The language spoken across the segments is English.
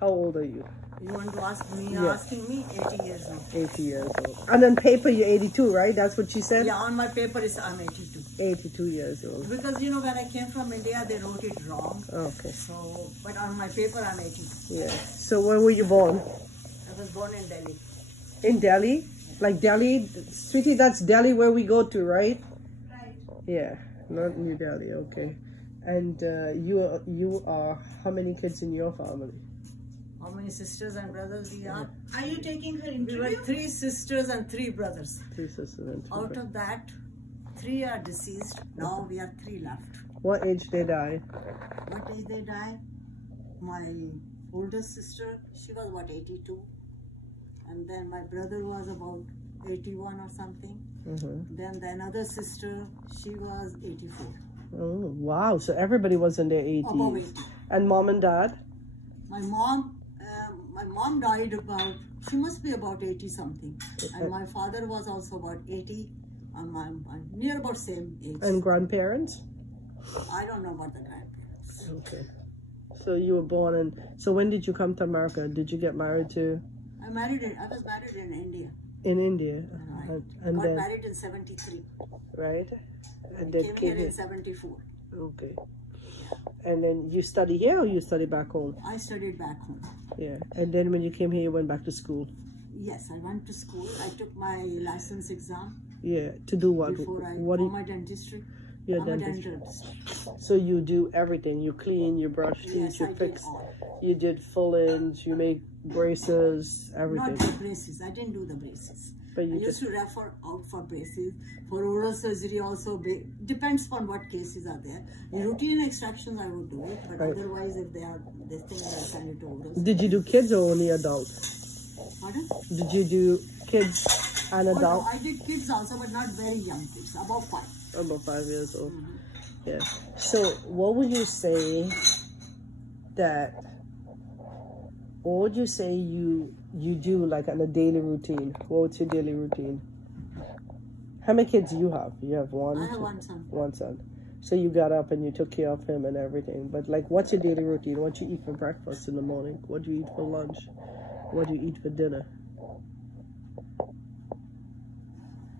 How old are you? You want to ask me? Yeah. Asking me 80 years now. 80 years old. And on paper, you're 82, right? That's what she said? Yeah, on my paper I'm 82. 82 years old. Because, you know, when I came from India, they wrote it wrong. Okay. So, but on my paper, I'm 82. Yeah. So where were you born? I was born in Delhi. In Delhi? Like Delhi? Sweetie, that's Delhi where we go to, right? Right. Yeah. Not New Delhi, okay. And you are, how many kids in your family? How many sisters and brothers we are? Are you taking her We interview? were 3 sisters and 3 brothers. 3 sisters and 2 Out brothers. of that, 3 are deceased. Now we have 3 left. What age they die? What age they die? My oldest sister, she was about 82. And then my brother was about 81 or something. Then the another sister, she was 84. Oh, wow. So everybody was in their 80s. Above 80. And mom and dad? My mom died about, she must be about 80 something. And my father was also about 80. And I'm near about same age. And grandparents? I don't know about the grandparents. Okay. So you were born in, so when did you come to America? Did you get married to? I was married in India. In India. I And got then, married in 73. right? And I then came here in 74. Okay. And then you study here or you study back home? I studied back home. Yeah. And then when you came here, you went back to school? Yes, I went to school. I took my license exam Yeah. To do what? before I What for my dentistry. Your I'm a dentist. dentist. So you do everything. You clean, you brush teeth, Yes, you I did fix. all. You did fill-ins, you make braces, everything. Not the braces. I didn't do the braces. But I you used to refer out for braces. For oral surgery also, depends on what cases are there. The routine extractions I would do it, but Right. otherwise if they are this thing, I send it to oral. Did you do kids or only adults? Pardon? Did you do kids and Oh, no, adults? I did kids also, but not very young kids, above 5. About 5 years old. Yeah. So what would you say you do like on a daily routine? What's your daily routine? How many kids do you have? You have one? I have one son. One son. So you got up and you took care of him and everything. But like, what's your daily routine? What do you eat for breakfast in the morning? What do you eat for lunch? What do you eat for dinner?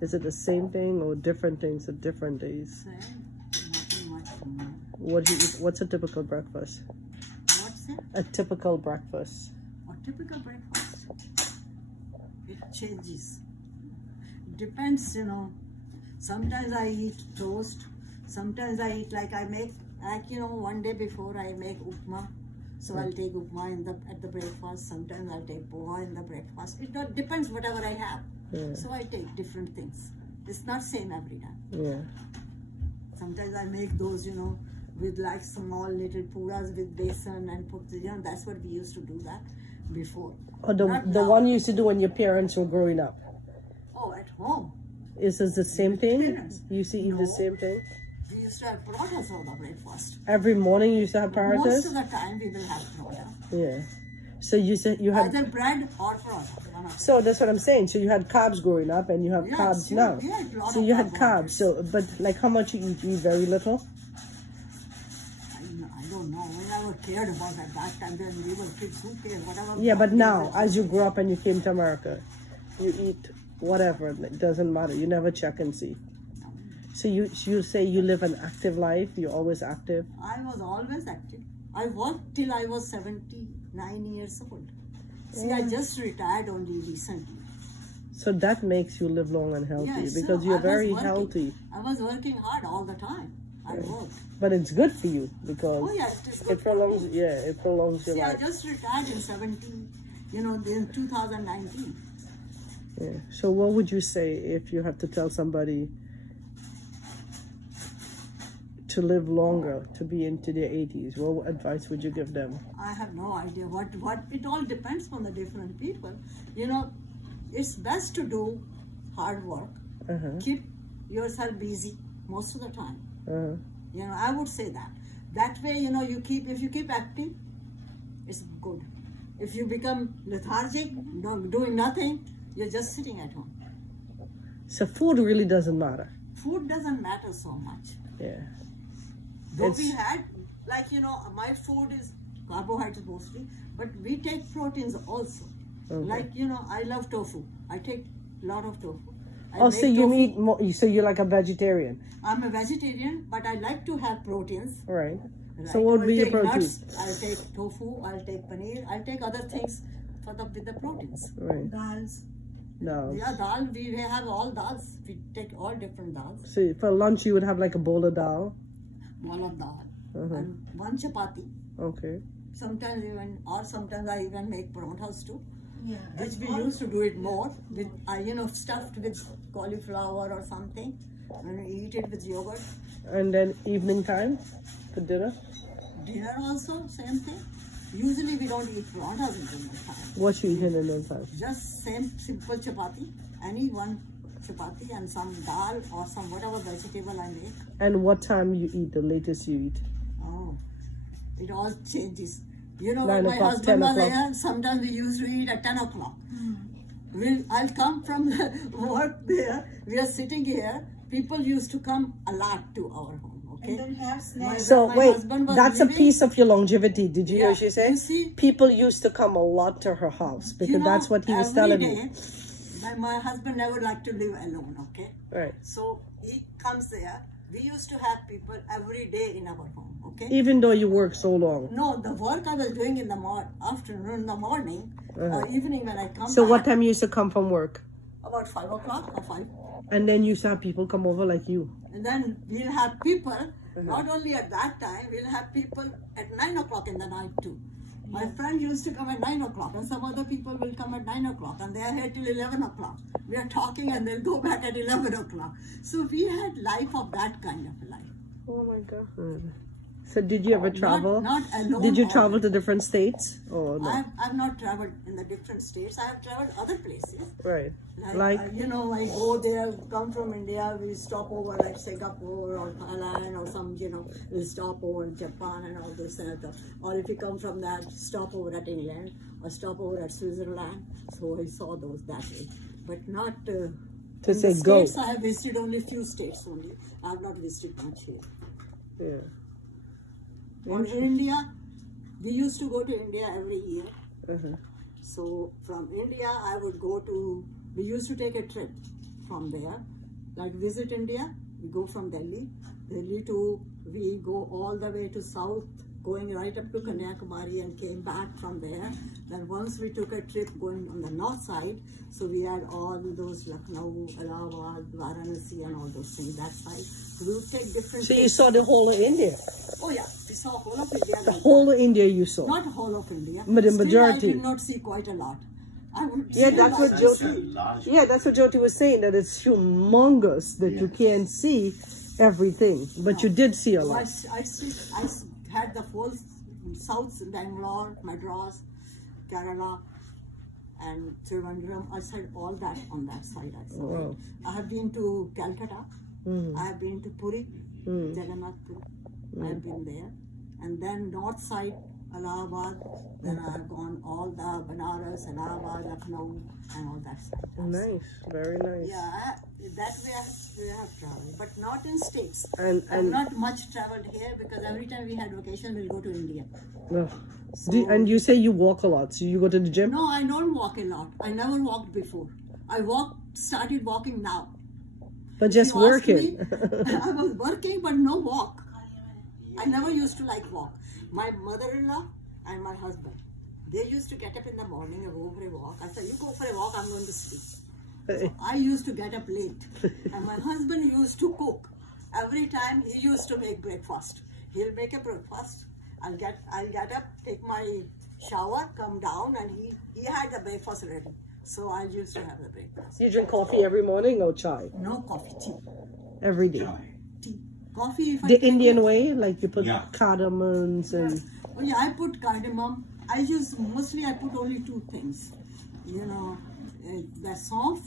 Is it the same thing or different things at different days? Same. Nothing much more. What do you eat? What's a typical breakfast? What's it? A typical breakfast. A typical breakfast. It changes. Depends, you know. Sometimes I eat toast. Sometimes I eat like one day before I make upma. So I'll take upma at the breakfast. Sometimes I'll take poha in the breakfast. It not depends whatever I have. Yeah. So I take different things. It's not same every time. Yeah. Sometimes I make those, you know, with like small little puras with besan and put, you know, that's what we used to do that before. Or Not the now. one you used to do when your parents were growing up. Oh, at home. Is this the same thing? Parents. You used to eat No. the same thing? We used to have paratha for the breakfast. Every morning you used to have Most parathas? of the time we will have paratha. Yeah. So you said you had... Either bread or paratha. One of them. So that's what I'm saying. So you had carbs growing up and you have Yeah, carbs sure. now. We had a lot So of you had carbs. carbohydrates. So, but like how much you eat? You eat very little? I don't know. We never cared about it at that time. Then we were kids. Who cared? Whatever. Yeah, but now, as you grow up and you came to America, you eat whatever. It doesn't matter. You never check and see. So you say you live an active life. You're always active. I was always active. I worked till I was 79 years old. See, I just retired only recently. So that makes you live long and healthy Yes, because so you're I was very working. healthy. I was working hard all the time. I worked. But it's good for you because Oh yeah, it is good it prolongs. for me. Yeah, it prolongs your See, I life. just retired in 2019. Yeah. So what would you say if you have to tell somebody to live longer, to be into their 80s? What advice would you give them? I have no idea what it all depends on the different people. You know, it's best to do hard work. Keep yourself busy most of the time. You know, I would say that. That way, you know, if you keep active, it's good. If you become lethargic, doing nothing, you're just sitting at home. So food really doesn't matter. Food doesn't matter so much. Yeah. Though we had, like, you know, my food is carbohydrates mostly, but we take proteins also. Okay. Like, I love tofu. I take a lot of tofu. Oh, so you eat more, so you're like a vegetarian. I'm a vegetarian, but I like to have proteins. Right. Right. So what would be your protein? Nuts, I'll take tofu, I'll take paneer, I'll take other things with the proteins. Right. Dals. No. Yeah, dal, we have all dals. We take all different dals. So for lunch you would have like a bowl of dal? Bowl of dal. And one chapati. Okay. Sometimes I even make paranthas too. Yeah. Which we used to do it more with, stuffed with cauliflower or something. And we eat it with yogurt. And then evening time for dinner? Dinner also, same thing. Usually we don't eat paranthas in dinner time. What you eat in dinner time? Just same simple chapati. Any one chapati and some dal or some whatever vegetable I make. And what time you eat, the latest you eat? Oh, it all changes. When 9 my o'clock, husband 10 was o'clock. there, sometimes we used to eat at 10 o'clock. I'll come from the work there. We are sitting here. People used to come a lot to our home. Okay. And then have snacks. So my wait, husband was that's a living- piece of your longevity. Did you hear Yeah, what she said? you see- People used to come a lot to her house because that's what he was telling me. me. My husband never liked to live alone. Okay. Right. So he comes there. We used to have people every day in our home. Okay. Even though you work so long. No, the work I was doing in the afternoon, in the morning, or evening when I come So back, what time you used to come from work? about 5 o'clock or 5. And then you used to have people come over like you. And then we'll have people, not only at that time, we'll have people at 9 o'clock in the night too. My friend used to come at 9 o'clock and some other people will come at 9 o'clock and they are here till 11 o'clock. We are talking and they'll go back at 11 o'clock. So we had life of that kind of life. Oh my God. So did you ever travel? Not alone. Did you travel to different states? Or no? I've not traveled in the different states. I have traveled other places. Right. Like, I go there, come from India, we stop over like Singapore or Thailand or some, we'll stop over in Japan and all this. Or if you come from that, stop over at England or stop over at Switzerland. So I saw those that way. But not to in say the go. states, I have visited only few states only. I have not visited much here. Yeah. In India, we used to go to India every year. So from India, I would go to, we used to take a trip from there, like visit India, we go from Delhi to, we go all the way to south, going right up to Kanyakumari and came back from there. Then once we took a trip going on the north side, so we had all those Lucknow, Allahabad, Varanasi and all those things that side. So we would take different So you trips. saw the whole of India? Oh yeah, we saw whole of India. The whole of India you saw? Not whole of India. But the Still, majority. I did not see quite a lot. I would Yeah, still that's like what to see. Jyoti. Yeah, that's what Jyoti was saying. That it's humongous that you can't see everything, but you did see a So I lot. had the whole south, Bangalore, Madras, Kerala, and Trivandrum. I said all that on that side. I saw. Wow. I have been to Calcutta. I have been to Puri, Jagannath Puri. I have been there, and then north side. Allahabad, then I have gone all the Banaras, Allahabad, Lucknow, and all that side. Nice, very nice. Yeah, that way we have traveled, but not in states. And I've not much traveled here because every time we had vacation, we'll go to India. no. And you say you walk a lot, so you go to the gym? No, I don't walk a lot. I never walked before. I started walking now. But just If you ask working. me, I was working, but no walk. I never used to like walk. My mother-in-law and my husband, they used to get up in the morning and go for a walk. I said, you go for a walk, I'm going to sleep. So I used to get up late. And my husband used to cook. Every time he used to make breakfast. He'll make a breakfast. I'll get up, take my shower, come down, and he had the breakfast ready. So I used to have the breakfast. You drink coffee every morning or chai? No coffee, tea. Every day. Tea. Coffee, if I The take Indian it- way, like you put cardamoms and... Oh yeah, I put cardamom. I put only two things. The saunf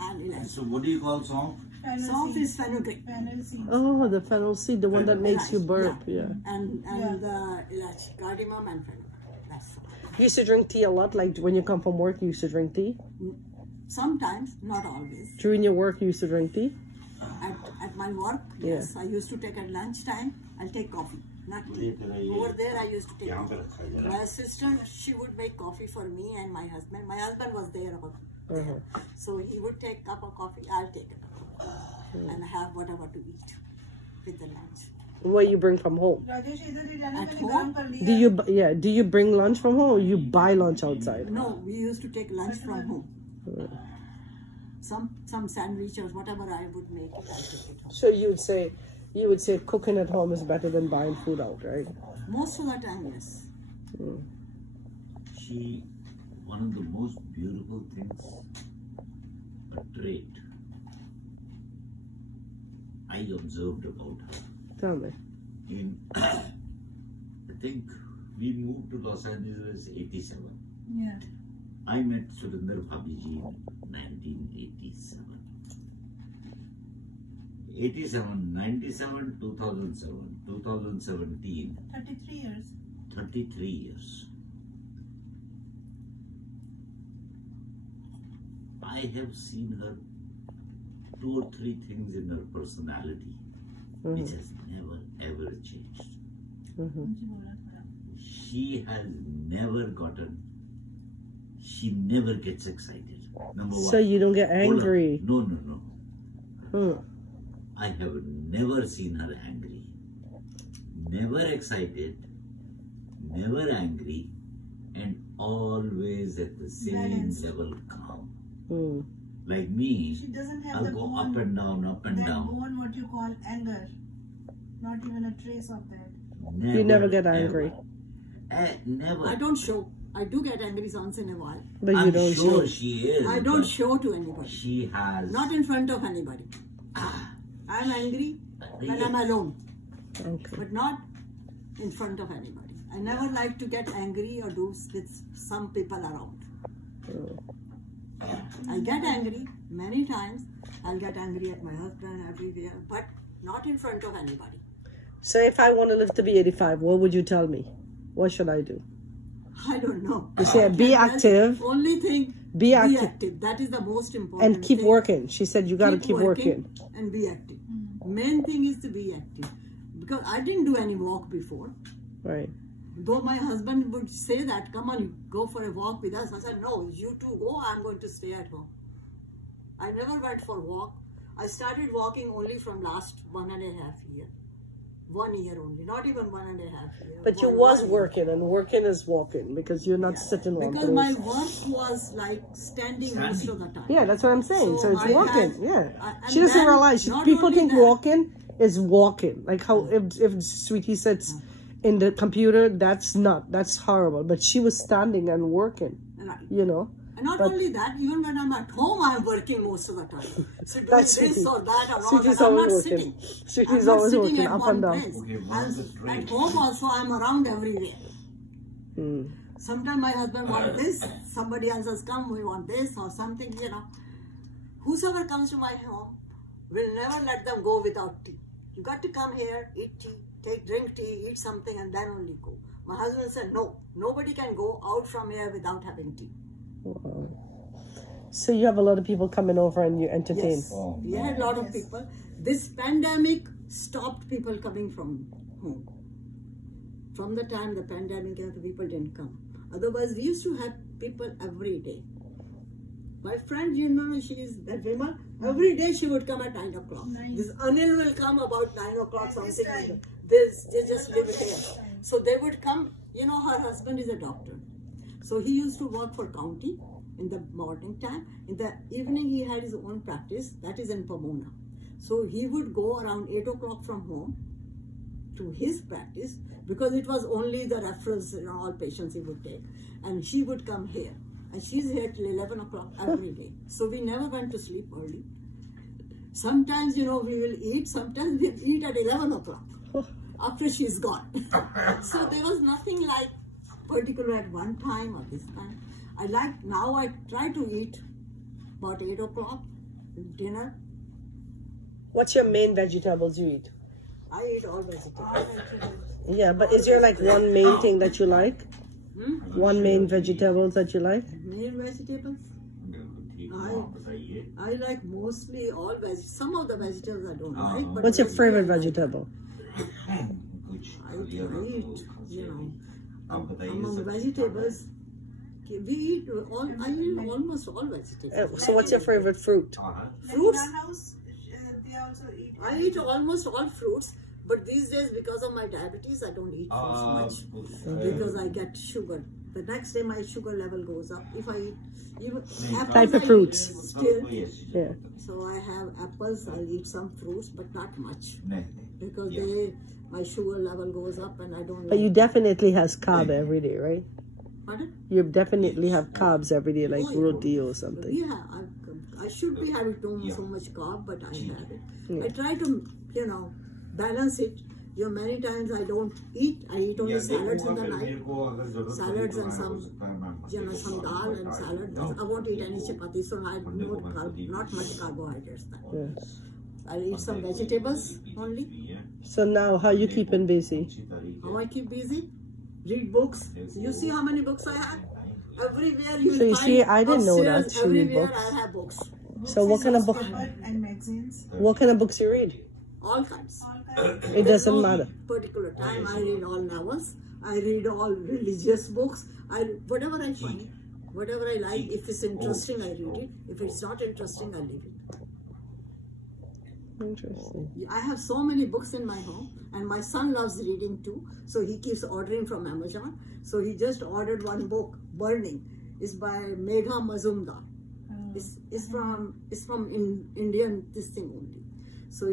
and ilachi. So what do you call song? Saunf is fenugreek. Fennel seeds. Oh, the fennel seed, the one that makes you burp, yeah. And the ilachi, cardamom and fenugreek. That's all. You used to drink tea a lot, like when you come from work, you used to drink tea? Sometimes, not always. During your work, you used to drink tea? At my work, yes, I used to take at lunchtime, I'll take coffee. Not tea. Over there I used to take tea. My sister, she would make coffee for me and my husband. My husband was there. So he would take a cup of coffee, I'll take a cup of coffee. And have whatever to eat with the lunch. What you bring from home? At home? Do you bring lunch from home or you buy lunch outside? No, we used to take lunch from home. Some sandwich or whatever I would make it, I take it home. So you would say cooking at home is better than buying food out, right? Most of the time, yes. One of the most beautiful things, a trait I observed about her. Tell me. I think we moved to Los Angeles 87. Yeah. I met Surinder Bhabiji in 1987. 87, 97, 2007, 2017. 33 years. 33 years. I have seen her 2 or 3 things in her personality which has never ever changed. She has never she never gets excited. Number one. So you don't get angry? No. I have never seen her angry. Never excited, never angry, and always at the same level calm. Like me, she doesn't have I'll the go bone, up and down, up and down. Bone, what you call anger. Not even a trace of that. You never get angry? Never. I don't show. I do get angry once in a while. But I'm you don't sure show. she is. I don't show to anybody. She has. Not in front of anybody. I'm angry when I'm alone. Okay. But not in front of anybody. I never like to get angry or do with some people around. I get angry many times. I'll get angry at my husband everywhere, but not in front of anybody. So if I want to live to be 85, what would you tell me? What should I do? I don't know. You said be active. Only thing, Be active. That is the most important And keep thing. working. She said you got to keep working. And be active. Main thing is to be active. Because I didn't do any walk before. Right. Though my husband would say that, come on, go for a walk with us. I said, no, you two go, I'm going to stay at home. I never went for walk. I started walking only from last 1.5 years. 1 year only, not even 1.5 years. But you was working, and working is walking because you're not sitting on because my work was like standing most of the time. Yeah, that's what I'm saying. So it's I walking. had- She doesn't then realize. not People only think that- walking is walking. Like how if Sweetie sits in the computer, that's horrible. But she was standing and working. Right. You know. And not only that, even when I'm at home, I'm working most of the time. So doing That's this Sweetie. or that or all Sweetie's that. I'm always not working. sitting. Sweetie's I'm not always sitting working, at up one and down. place. Okay, one of the At traits. home also, I'm around everywhere. Sometimes my husband wants this, somebody else has come, we want this or something, you know. Whosoever comes to my home, will never let them go without tea. You got to come here, eat tea, drink tea, eat something and then only go. My husband said, no, nobody can go out from here without having tea. Wow. So you have a lot of people coming over and you entertain. Yes, we had a lot of people. This pandemic stopped people coming from home. From the time the pandemic came, the people didn't come. Otherwise, we used to have people every day. My friend, you know, she is that woman. Every day she would come at 9 o'clock. This Anil will come about 9 o'clock, something like that. They just live here. So they would come, you know, her husband is a doctor. So he used to work for county in the morning time. In the evening, he had his own practice, that is in Pomona. So he would go around 8 o'clock from home to his practice because it was only the referrals, you know, all patients he would take. And she would come here. And she's here till 11 o'clock every day. So we never went to sleep early. Sometimes, you know, we will eat. Sometimes we'll eat at 11 o'clock after she's gone. So there was nothing like particular at one time or this time. Now I try to eat about 8 o'clock, dinner. What's your main vegetables you eat? I eat all vegetables. Yeah, but is there like one main thing that you like? One main vegetables that you like? Main vegetables? I like mostly all vegetables. Some of the vegetables I don't like. But What's your mostly favorite I like. vegetable? eat, among vegetables, we eat I eat almost all vegetables. So what's your favorite fruit? Fruits? I eat almost all fruits, but these days because of my diabetes, I don't eat fruits much because I get sugar. The next day my sugar level goes up. If I eat even apples, Type of fruits. Still. Yeah. So I have apples, I'll eat some fruits, but not much because my sugar level goes up and I don't But you like. definitely has carb every day, right? Pardon? You definitely have carbs every day, like roti or something. Yeah, I should be having so much carb, but I have it. I try to, balance it. Many times I don't eat. I eat only salads in the night. Salads and some dal and salad. I won't eat any chapati, so I not much carbohydrates. Yes. I'll eat some vegetables only. So now, how you keeping busy? How I keep busy? Read books. You see how many books I have? Everywhere you So you find see, I didn't know that upstairs, you read everywhere books. I have books. So what kind of book? And magazines. What kind of books you read? All kinds. It doesn't matter. Particular time I read all novels. I read all religious books. Whatever I find, whatever I like. If it's interesting, I read it. If it's not interesting, I leave it. Interesting. I have so many books in my home, and my son loves reading too. So he keeps ordering from Amazon. So he just ordered one book, Burning. It's by Megha Mazumdar. It's from Indian this thing only. So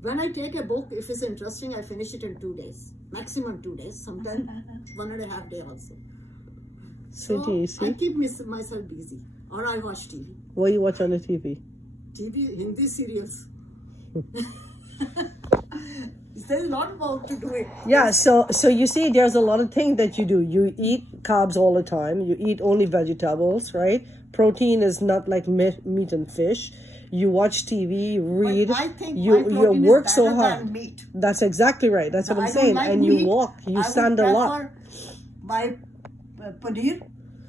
when I take a book, if it's interesting, I finish it in 2 days, maximum 2 days. Sometimes 1.5 days also. So do you see? I keep myself busy, or I watch TV. What you watch on the TV? TV, Hindi serials. There's a lot of work to do it. Yeah, so you see, there's a lot of things that you do. You eat carbs all the time. You eat only vegetables, right? Protein is not like meat and fish. You watch TV, read. But I think you work so than hard. meat. That's exactly right. That's what I'm I don't saying. like And meat. you walk. You I stand would a lot. prefer my paneer.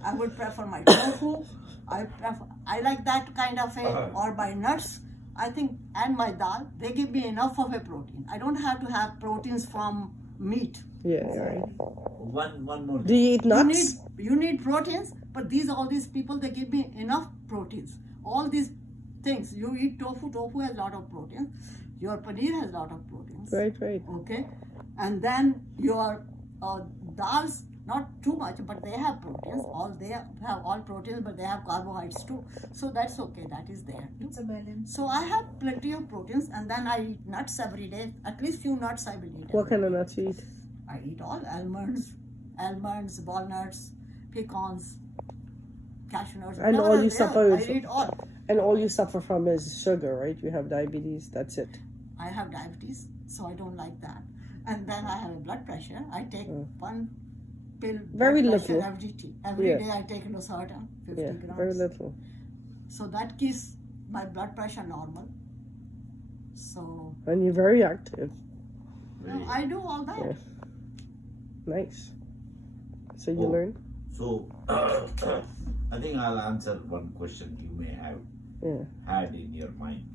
I would prefer my tofu. I like that kind of or by nuts. I think, and my dal, they give me enough of a protein. I don't have to have proteins from meat. Yeah, right. One more. Do you eat nuts? You need proteins, but all these people, they give me enough proteins. All these things, you eat tofu has a lot of proteins. Your paneer has a lot of proteins. Right. Okay. And then your dals, not too much, but they have proteins. They have all proteins, but they have carbohydrates too. So that's okay. That is there too. It's a balance. So I have plenty of proteins, and then I eat nuts every day. At least few nuts I will eat. What kind of nuts you eat? I eat all almonds, walnuts, pecans, cashew nuts. And all you suffer I eat all. And all you suffer from is sugar, right? You have diabetes. That's it. I have diabetes, so I don't like that. And then I have a blood pressure. I take one pill. Very blood pressure little. Every day I take losartan, 50 grams. Very little. So that keeps my blood pressure normal. So. And you're very active. I do all that. Yeah. Nice. So you learn? So, I think I'll answer one question you may have had in your mind.